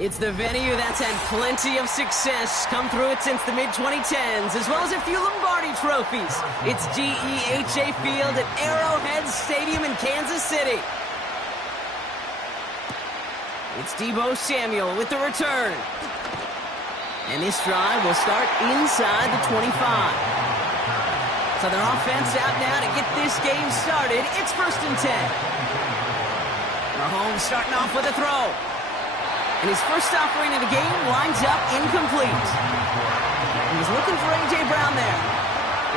It's the venue that's had plenty of success, come through it since the mid-2010s, as well as a few Lombardi trophies. It's GEHA Field at Arrowhead Stadium in Kansas City. It's Deebo Samuel with the return. And this drive will start inside the 25. So their offense out now to get this game started. It's 1st and 10. Mahomes starting off with a throw. And his first offering of the game lines up incomplete. He was looking for A.J. Brown there.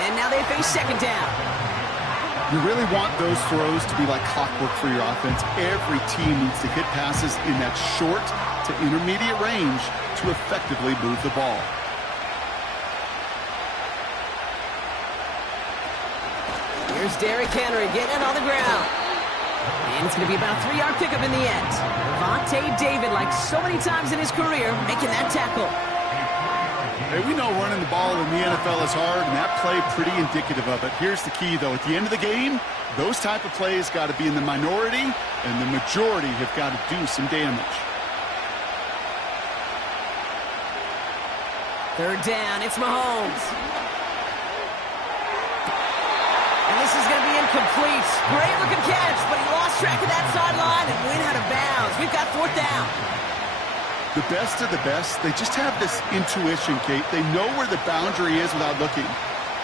And now they face 2nd down. You really want those throws to be like clockwork for your offense. Every team needs to hit passes in that short to intermediate range to effectively move the ball. Here's Derrick Henry getting it on the ground. And it's going to be about a 3-yard pickup in the end. Vontae David, like so many times in his career, making that tackle. Hey, we know running the ball in the NFL is hard, and that play pretty indicative of it. Here's the key, though. At the end of the game, those type of plays got to be in the minority, and the majority have got to do some damage. 3rd down, it's Mahomes. And this is going to be incomplete. Great looking catch, but he lost track of that sideline and went out of bounds. We've got 4th down. The best of the best, they just have this intuition, Kate. They know where the boundary is without looking.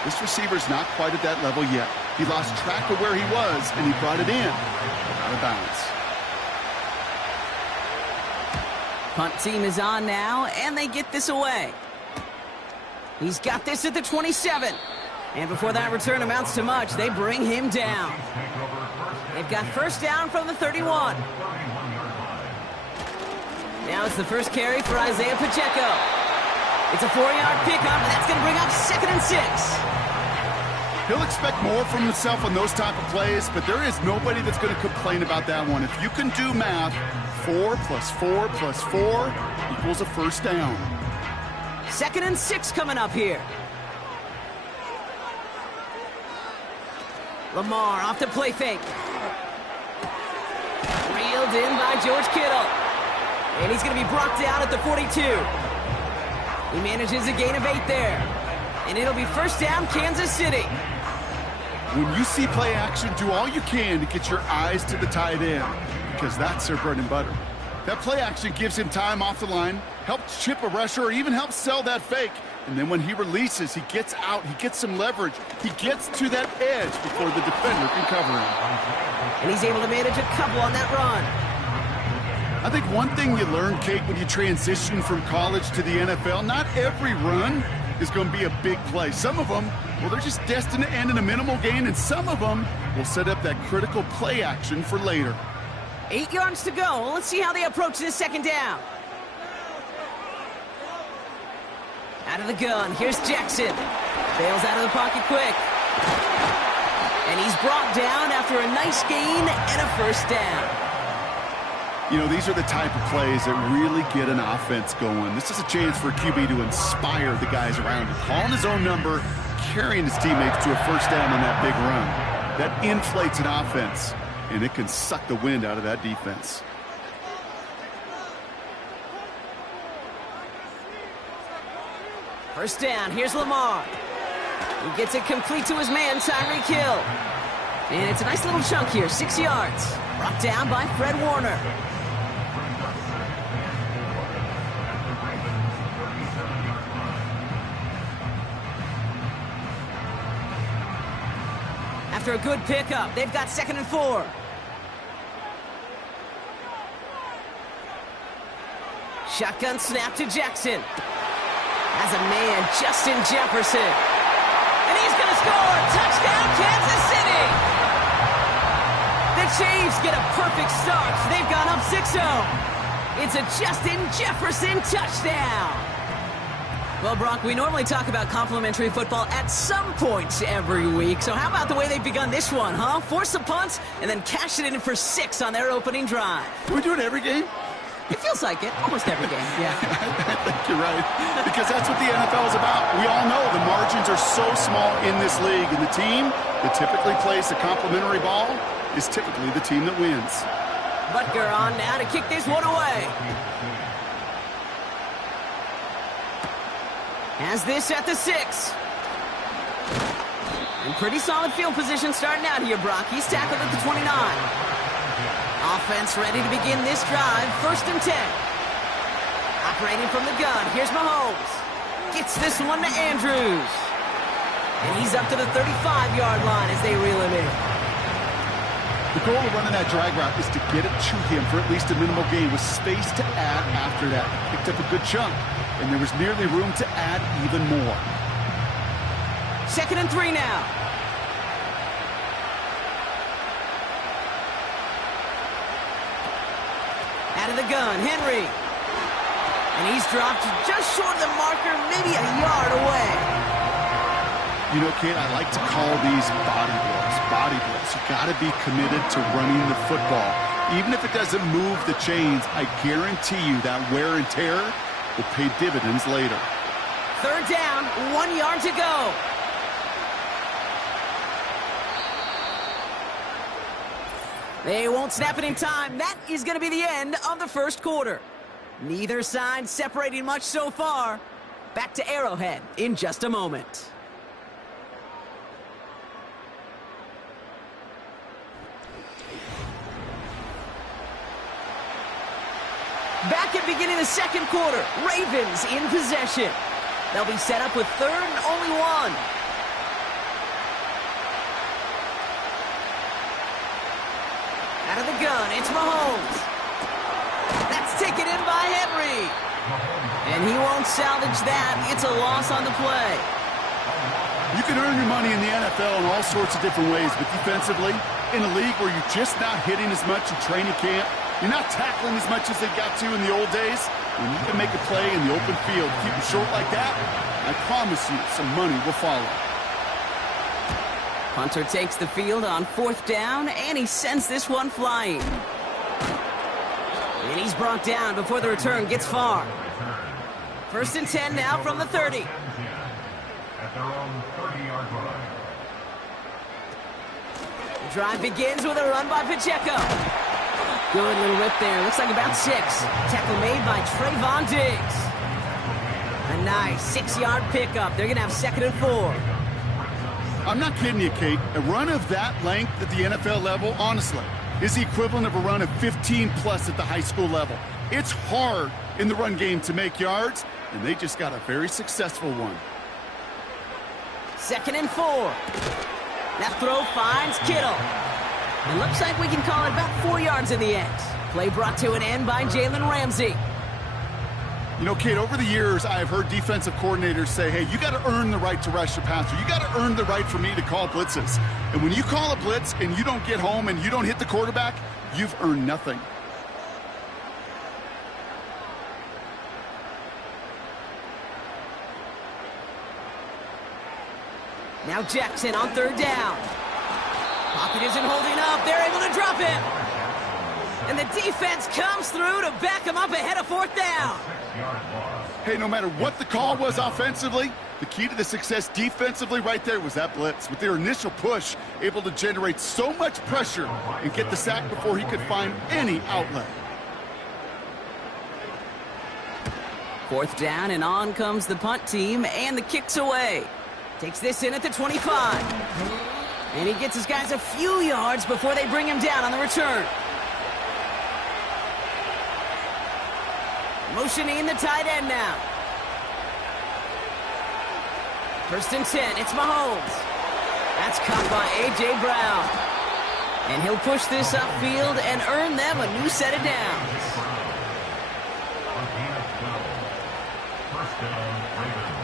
This receiver's not quite at that level yet. He lost track of where he was, and he brought it in. Out of bounds. Punt team is on now, and they get this away. He's got this at the 27. And before that return amounts to much, they bring him down. They've got 1st down from the 31. Now it's the first carry for Isaiah Pacheco. It's a 4-yard pickup, and that's going to bring up 2nd and 6. He'll expect more from himself on those type of plays, but there is nobody that's going to complain about that one. If you can do math, 4 plus 4 plus 4 equals a 1st down. 2nd and 6 coming up here. Lamar off the play fake. Reeled in by George Kittle. And he's going to be brought down at the 42. He manages a gain of 8 there. And it'll be 1st down, Kansas City. When you see play action, do all you can to get your eyes to the tight end, because that's their bread and butter. That play action gives him time off the line, helps chip a rusher, or even helps sell that fake. And then when he releases, he gets out, he gets some leverage. He gets to that edge before the defender can cover him. And he's able to manage a couple on that run. I think one thing you learn, Kate, when you transition from college to the NFL, not every run is going to be a big play. Some of them, well, they're just destined to end in a minimal gain, and some of them will set up that critical play action for later. 8 yards to go. Let's see how they approach this 2nd down. Out of the gun, here's Jackson. Bails out of the pocket quick. And he's brought down after a nice gain and a 1st down. You know, these are the type of plays that really get an offense going. This is a chance for a QB to inspire the guys around him. Calling his own number, carrying his teammates to a 1st down on that big run. That inflates an offense, and it can suck the wind out of that defense. First down, here's Lamar. He gets it complete to his man, Tyreek Hill. And it's a nice little chunk here, 6 yards. Brought down by Fred Warner. After a good pickup, they've got 2nd and 4. Shotgun snap to Jackson. As a man, Justin Jefferson. And he's going to score! Touchdown, Kansas City! The Chiefs get a perfect start. They've gone up 6-0. It's a Justin Jefferson touchdown. Well, Brock, we normally talk about complimentary football at some point every week. So how about the way they've begun this one, huh? Force a punt and then cash it in for 6 on their opening drive. Do we do it every game? It feels like it. Almost every game, yeah. I think you're right. Because that's what the NFL is about. We all know the margins are so small in this league. And the team that typically plays the complimentary ball is typically the team that wins. Butker on now to kick this one away. Has this at the 6. And pretty solid field position starting out here, Brock. He's tackled at the 29. Offense ready to begin this drive. 1st and 10. Operating from the gun. Here's Mahomes. Gets this one to Andrews. And he's up to the 35-yard line as they reel him in. The goal of running that drag route is to get it to him for at least a minimal gain with space to add after that. Picked up a good chunk, and there was nearly room to add even more. 2nd and 3 now. Out of the gun, Henry. And he's dropped just short of the marker, maybe a yard away. You know, Kate, I like to call these body blows. Body blows. You got to be committed to running the football. Even if it doesn't move the chains, I guarantee you that wear and tear will pay dividends later. 3rd down, 1 yard to go. They won't snap it in time. That is going to be the end of the 1st quarter. Neither side separating much so far. Back to Arrowhead in just a moment. Back at beginning of the 2nd quarter, Ravens in possession. They'll be set up with 3rd and only 1. Out of the gun, it's Mahomes. That's taken in by Henry. And he won't salvage that. It's a loss on the play. You can earn your money in the NFL in all sorts of different ways, but defensively, in a league where you're just not hitting as much in training camp, you're not tackling as much as they got to in the old days, when you can make a play in the open field, keep it short like that, I promise you some money will follow. Hunter takes the field on 4th down, and he sends this one flying. And he's brought down before the return gets far. 1st and 10 now from the 30. At their own 30-yard line. The drive begins with a run by Pacheco. Good little rip there. Looks like about 6. Tackle made by Trayvon Diggs. A nice 6-yard pickup. They're going to have 2nd and 4. I'm not kidding you, Kate. A run of that length at the NFL level, honestly, is the equivalent of a run of 15-plus at the high school level. It's hard in the run game to make yards, and they just got a very successful one. 2nd and 4. That throw finds Kittle. It looks like we can call it about 4 yards in the end. Play brought to an end by Jalen Ramsey. You know, Kate, over the years, I've heard defensive coordinators say, hey, you got to earn the right to rush your passer. You got to earn the right for me to call blitzes. And when you call a blitz and you don't get home and you don't hit the quarterback, you've earned nothing. Now Jackson on 3rd down. Pocket isn't holding up. They're able to drop him. And the defense comes through to back him up ahead of 4th down. Hey, no matter what the call was offensively, the key to the success defensively right there was that blitz. With their initial push, able to generate so much pressure and get the sack before he could find any outlet. 4th down, and on comes the punt team, and the kick's away. Takes this in at the 25. And he gets his guys a few yards before they bring him down on the return. Motioning the tight end now. 1st and 10, it's Mahomes. That's caught by A.J. Brown. And he'll push this upfield and earn them a new set of downs. First down, Ravens.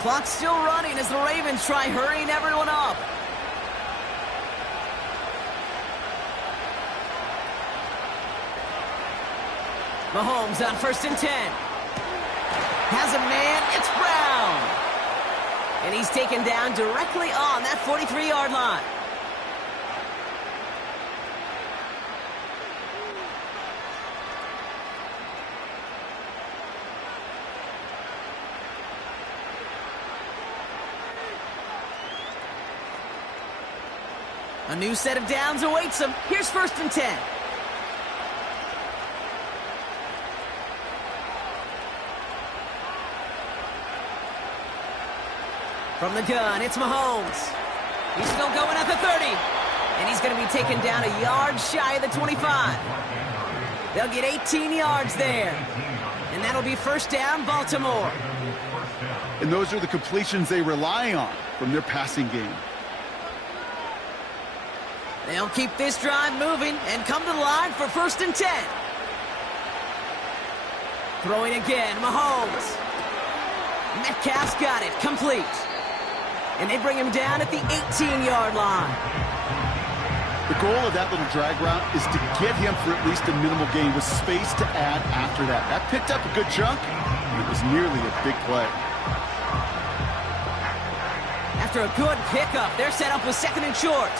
Clock's still running as the Ravens try hurrying everyone up. Mahomes on 1st and 10. Has a man, it's Brown. And he's taken down directly on that 43-yard line. A new set of downs awaits him. Here's 1st and 10. From the gun, it's Mahomes. He's still going at the 30. And he's going to be taken down a yard shy of the 25. They'll get 18 yards there. And that'll be first down, Baltimore. And those are the completions they rely on from their passing game. They'll keep this drive moving and come to the line for first and 10. Throwing again, Mahomes. Metcalf's got it, complete. And they bring him down at the 18-yard line. The goal of that little drag route is to get him for at least a minimal gain with space to add after that. That picked up a good chunk, and it was nearly a big play. After a good pickup, they're set up with second and short.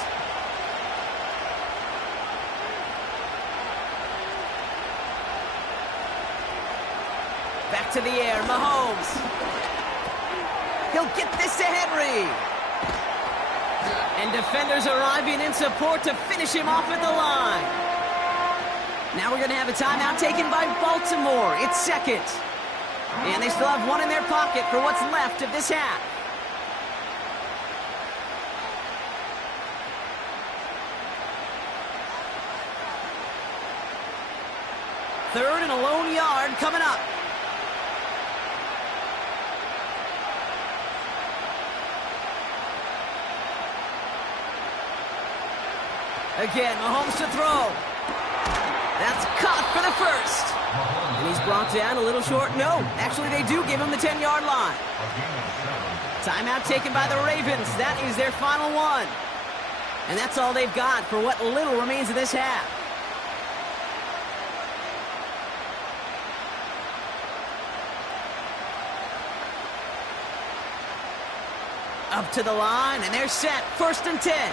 Back to the air, Mahomes. He'll get this to Henry. And defenders arriving in support to finish him off at the line. Now we're going to have a timeout taken by Baltimore. It's second. And they still have one in their pocket for what's left of this half. Third and a lone yard coming up. Again, Mahomes to throw. That's caught for the first. And he's brought down a little short. No, actually they do give him the 10-yard line. Timeout taken by the Ravens. That is their final one. And that's all they've got for what little remains of this half. Up to the line, and they're set. First and 10.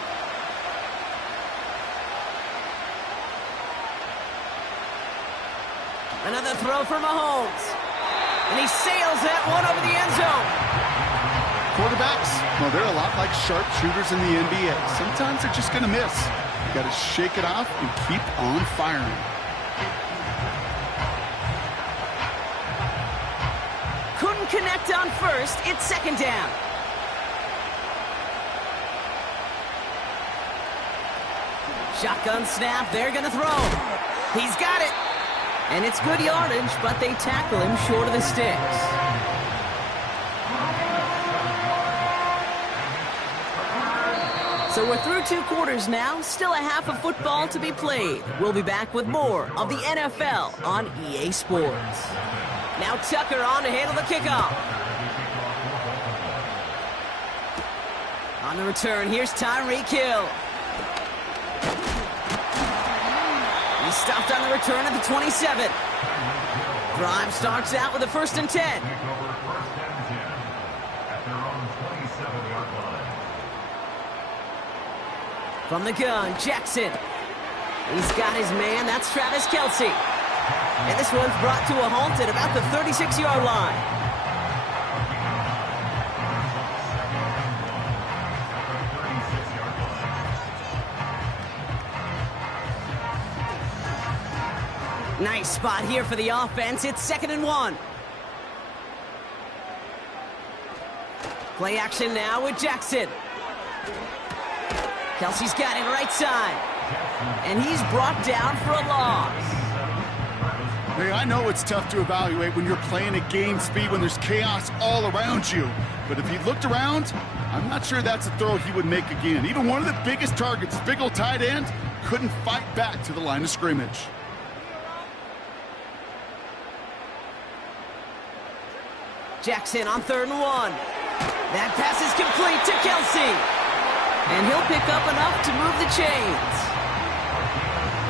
Another throw for Mahomes. And he sails that one over the end zone. Quarterbacks, well, they're a lot like sharpshooters in the NBA. Sometimes they're just going to miss. You got to shake it off and keep on firing. Couldn't connect on first. It's second down. Shotgun snap. They're going to throw. He's got it. And it's good yardage, but they tackle him short of the sticks. So we're through 2 quarters now. Still a half of football to be played. We'll be back with more of the NFL on EA Sports. Now Tucker on to handle the kickoff. On the return, here's Tyreek Hill. He's stopped on the return at the 27. Drive starts out with a first and 10. From the gun, Jackson. He's got his man. That's Travis Kelce. And this one's brought to a halt at about the 36-yard line. Nice spot here for the offense. It's second and 1. Play action now with Jackson. Kelce's got it right side. And he's brought down for a loss. Hey, I know it's tough to evaluate when you're playing at game speed when there's chaos all around you. But if he looked around, I'm not sure that's a throw he would make again. Even one of the biggest targets, big old tight end, couldn't fight back to the line of scrimmage. Jackson on 3rd and 1. That pass is complete to Kelce. And he'll pick up enough to move the chains.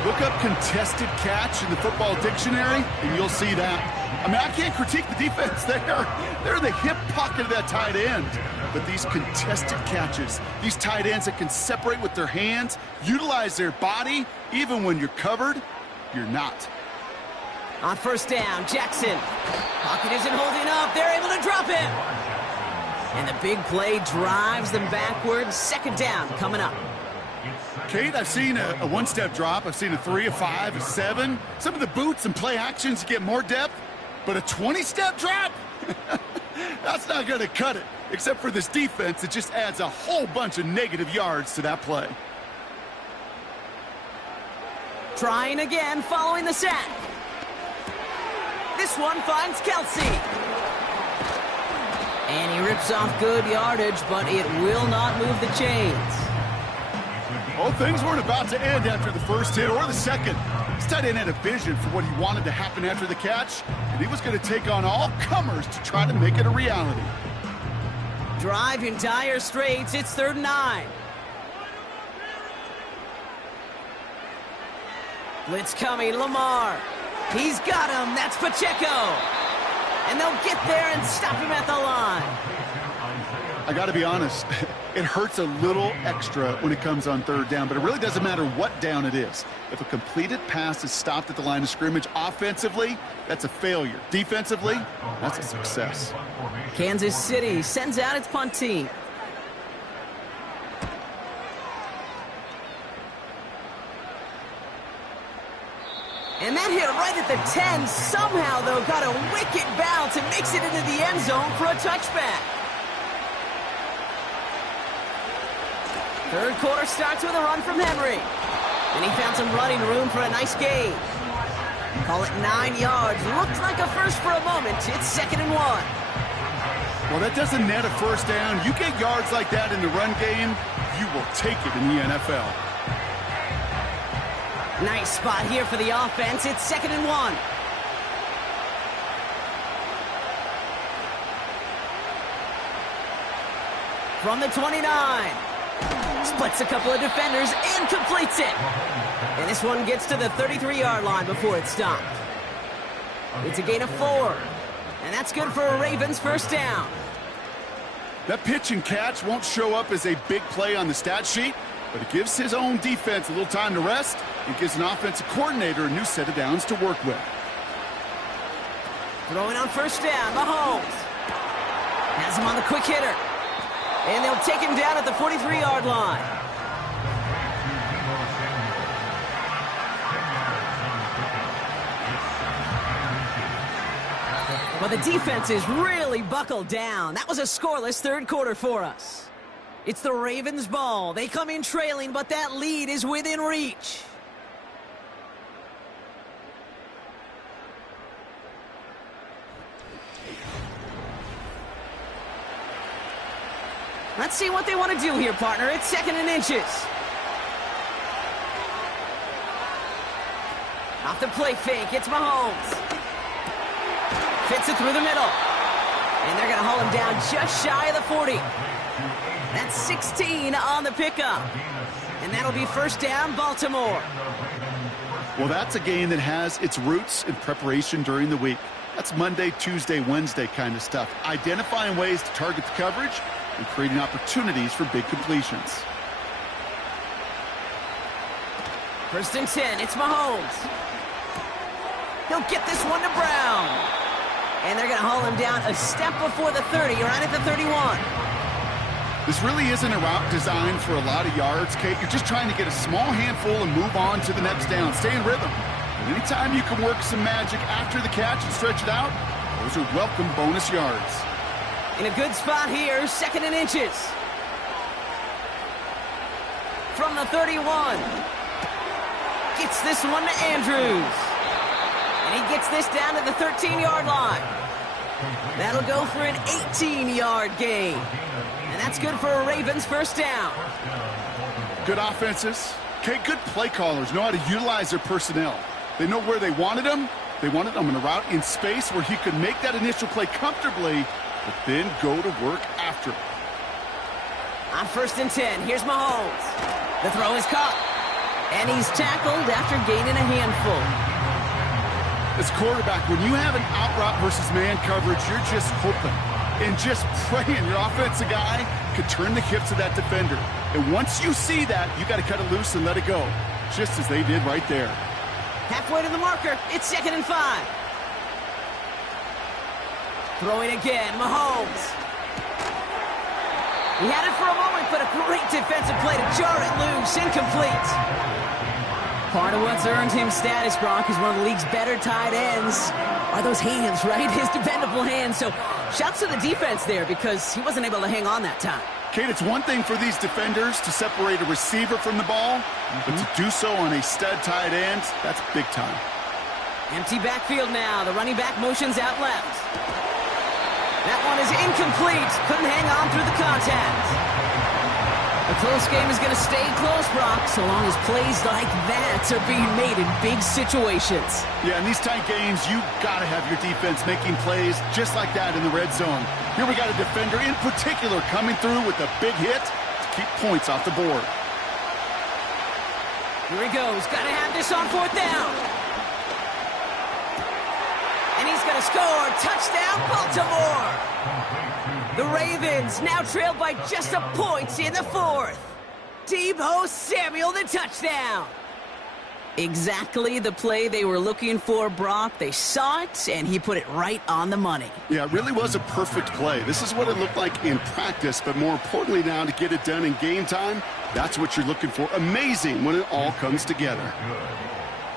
Look up contested catch in the football dictionary, and you'll see that. I mean, I can't critique the defense there. They're the hip pocket of that tight end. But these contested catches, these tight ends that can separate with their hands, utilize their body, even when you're covered, you're not. On first down, Jackson. Pocket isn't holding up. They're able to drop him. And the big play drives them backwards. Second down coming up. Kate, I've seen a one-step drop. I've seen a 3, a 5, a 7. Some of the boots and play actions get more depth. But a 20-step drop? That's not going to cut it. Except for this defense, it just adds a whole bunch of negative yards to that play. Trying again following the sack. This one finds Kelsey. And he rips off good yardage, but it will not move the chains. Well, things weren't about to end after the first hit or the second. This tight end had a vision for what he wanted to happen after the catch, and he was going to take on all comers to try to make it a reality. Drive in dire straits. It's 3rd and 9. Blitz coming, Lamar. He's got him. That's Pacheco. And they'll get there and stop him at the line. I got to be honest, it hurts a little extra when it comes on 3rd down, but it really doesn't matter what down it is. If a completed pass is stopped at the line of scrimmage offensively, that's a failure. Defensively, that's a success. Kansas City sends out its punt team. And that hit right at the 10 somehow, though, got a wicked bounce and makes it into the end zone for a touchback. 3rd quarter starts with a run from Henry. And he found some running room for a nice gain. Call it 9 yards. Looked like a first for a moment. It's 2nd and 1. Well, that doesn't net a first down. You get yards like that in the run game, you will take it in the NFL. Nice spot here for the offense. It's 2nd and 1. From the 29. Splits a couple of defenders and completes it. And this one gets to the 33-yard line before it's stopped. It's a gain of 4. And that's good for a Ravens first down. That pitch and catch won't show up as a big play on the stat sheet, but it gives his own defense a little time to rest and gives an offensive coordinator a new set of downs to work with. Throwing on first down, Mahomes. Has him on the quick hitter. And they'll take him down at the 43-yard line. But the defense is really buckled down. That was a scoreless 3rd quarter for us. It's the Ravens' ball. They come in trailing, but that lead is within reach. Let's see what they want to do here, partner. It's 2nd and inches. Off the play fake, it's Mahomes. Fits it through the middle. And they're going to haul him down just shy of the 40. That's 16 on the pickup. And that'll be first down, Baltimore. Well, that's a game that has its roots in preparation during the week. That's Monday, Tuesday, Wednesday kind of stuff. Identifying ways to target the coverage and creating opportunities for big completions. 1st and 10, it's Mahomes. He'll get this one to Brown. And they're going to haul him down a step before the 30, right at the 31. This really isn't a route designed for a lot of yards, Kate. You're just trying to get a small handful and move on to the next down. Stay in rhythm. And anytime you can work some magic after the catch and stretch it out, those are welcome bonus yards. In a good spot here, 2nd and inches. From the 31. Gets this one to Andrews. And he gets this down to the 13-yard line. That'll go for an 18-yard gain. And that's good for a Ravens first down. Good offenses. Okay, good play callers know how to utilize their personnel. They know where they wanted him. They wanted him in a route in space where he could make that initial play comfortably, but then go to work after. On 1st and 10, here's Mahomes. The throw is caught. And he's tackled after gaining a handful. As quarterback, when you have an out route versus man coverage, you're just hoping and just praying your offensive guy could turn the hips of that defender. And once you see that, you got to cut it loose and let it go, just as they did right there. Halfway to the marker, it's 2nd and 5. Throwing again, Mahomes. He had it for a moment, but a great defensive play to jar it loose, incomplete. Part of what's earned him status, Brock, is one of the league's better tight ends. Are those hands, right? His dependable hands. So shouts to the defense there because he wasn't able to hang on that time. Kate, it's one thing for these defenders to separate a receiver from the ball, but to do so on a stud tight end, that's big time. Empty backfield now. The running back motions out left. That one is incomplete. Couldn't hang on through the contact. A close game is going to stay close, Brock, so long as plays like that are being made in big situations. Yeah, in these tight games, you got to have your defense making plays just like that in the red zone. Here we got a defender in particular coming through with a big hit to keep points off the board. Here he goes. Got to have this on 4th down. And he's going to score. Touchdown, Baltimore. The Ravens now trailed by just a point in the 4th. Deebo Samuel, the touchdown. Exactly the play they were looking for, Brock. They saw it, and he put it right on the money. Yeah, it really was a perfect play. This is what it looked like in practice, but more importantly now to get it done in game time, that's what you're looking for. Amazing when it all comes together.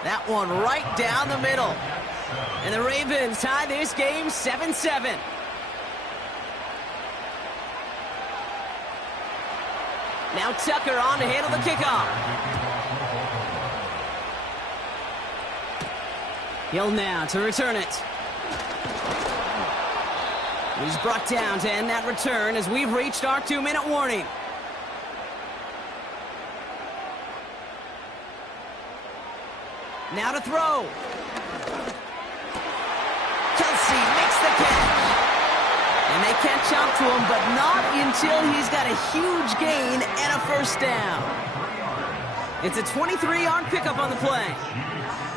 That one right down the middle. And the Ravens tie this game 7-7. Now Tucker on to handle the kickoff. Hill now to return it. He's brought down to end that return as we've reached our 2-minute warning. Now to throw. Kelsey makes the catch. And they catch up to him, but not until he's got a huge gain and a 1st down. It's a 23-yard pickup on the play.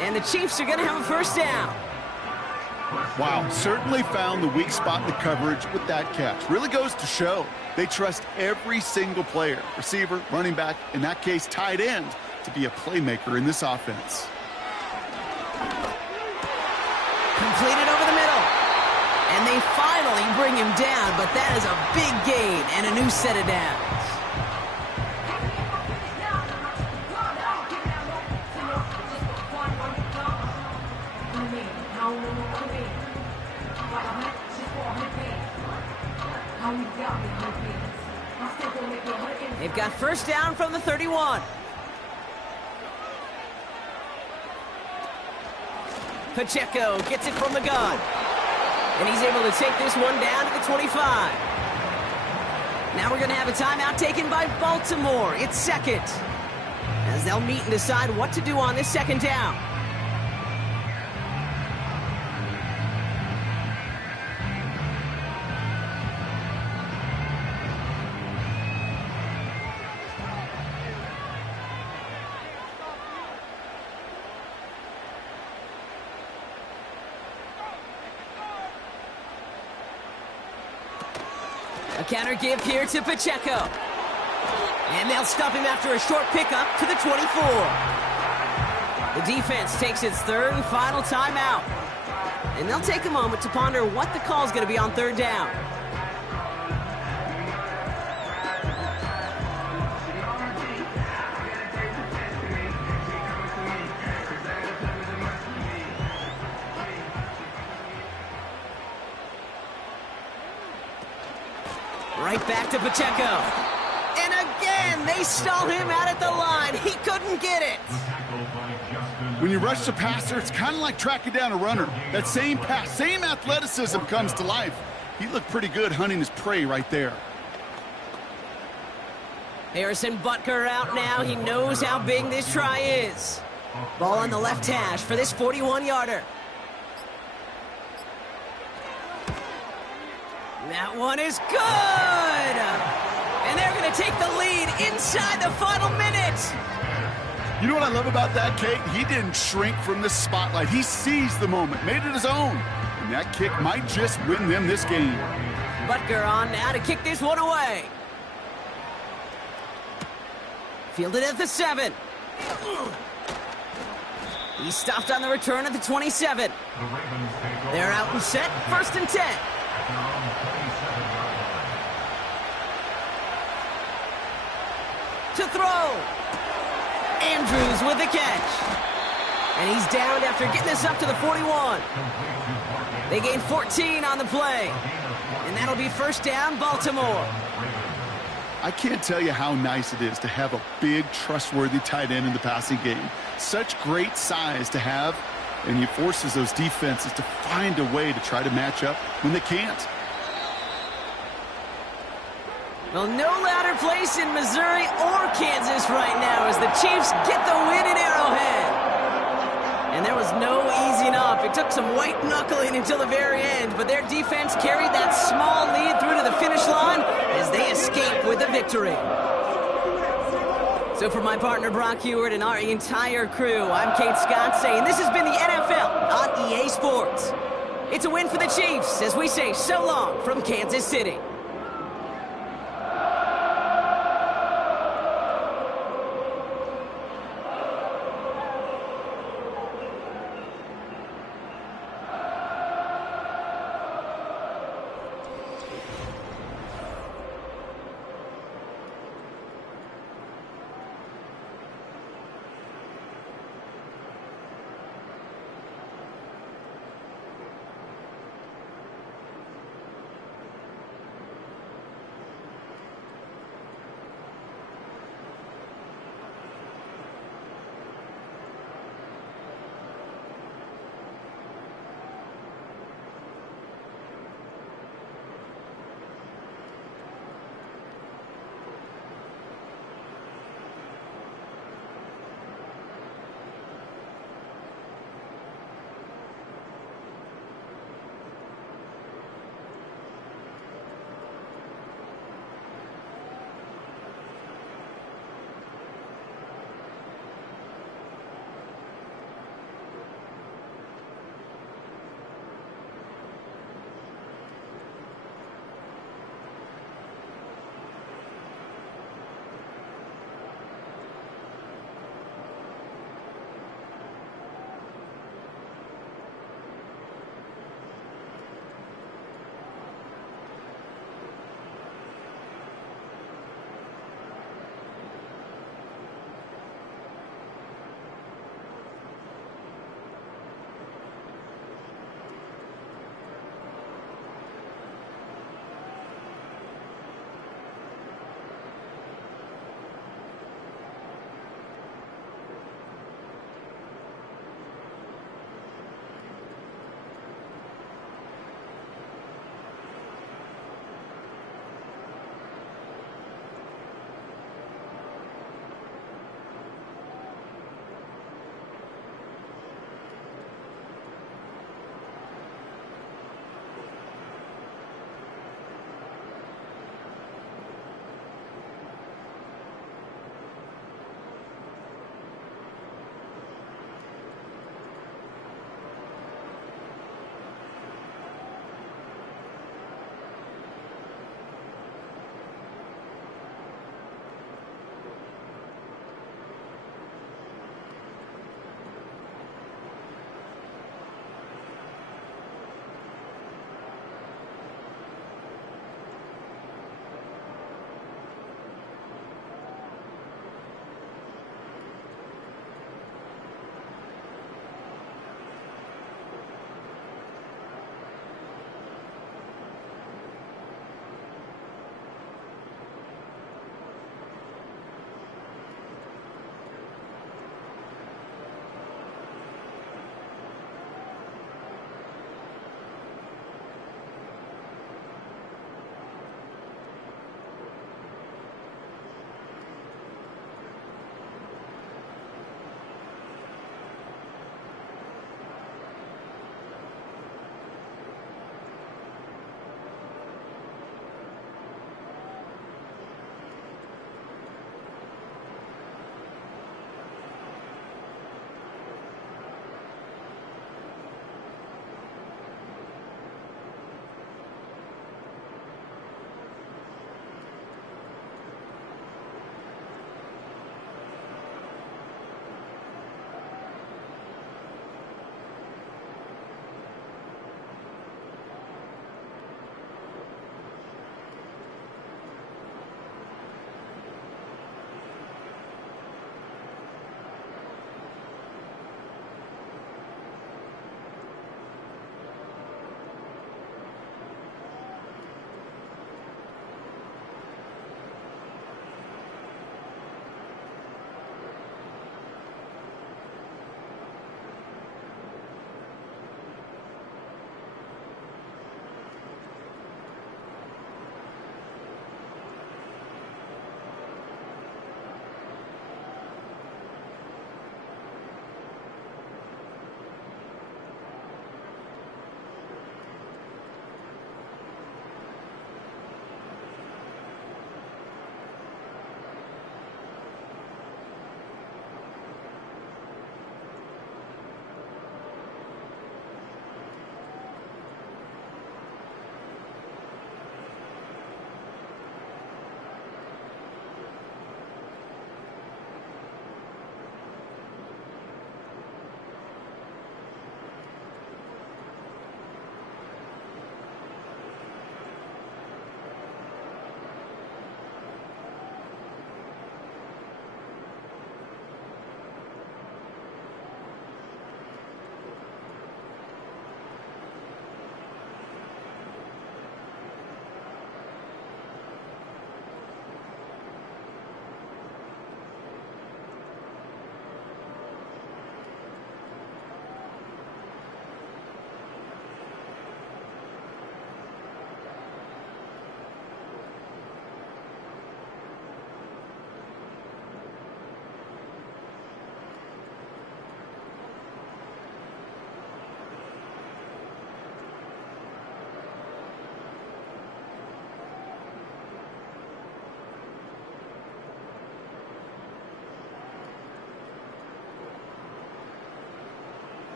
And the Chiefs are going to have a 1st down. Wow, certainly found the weak spot in the coverage with that catch. Really goes to show they trust every single player, receiver, running back, in that case, tight end, to be a playmaker in this offense. Completed over the middle. And they finally bring him down, but that is a big gain and a new set of downs. They've got 1st down from the 31. Pacheco gets it from the gun. And he's able to take this one down to the 25. Now we're going to have a timeout taken by Baltimore. It's 2nd. As they'll meet and decide what to do on this 2nd down. A counter give here to Pacheco. And they'll stop him after a short pickup to the 24. The defense takes its 3rd and final timeout. And they'll take a moment to ponder what the call is going to be on 3rd down. Right back to Pacheco. And again, they stall him out at the line. He couldn't get it. When you rush the passer, it's kind of like tracking down a runner. That same pass, same athleticism comes to life. He looked pretty good hunting his prey right there. Harrison Butker out now. He knows how big this try is. Ball on the left hash for this 41-yarder. That one is good! And they're going to take the lead inside the final minute. You know what I love about that, Kate? He didn't shrink from the spotlight. He seized the moment, made it his own. And that kick might just win them this game. Butker on now to kick this one away. Fielded at the 7. He stopped on the return at the 27. They're out and set, 1st and 10. To throw. Andrews with the catch. And he's down after getting this up to the 41. They gain 14 on the play. And that'll be first down, Baltimore. I can't tell you how nice it is to have a big, trustworthy tight end in the passing game. Such great size to have, and he forces those defenses to find a way to try to match up when they can't. Well, no louder place in Missouri or Kansas right now as the Chiefs get the win in Arrowhead. And there was no easing up. It took some white knuckling until the very end, but their defense carried that small lead through to the finish line as they escape with the victory. So for my partner Brock Heward and our entire crew, I'm Kate Scott saying this has been the NFL on EA Sports. It's a win for the Chiefs as we say so long from Kansas City.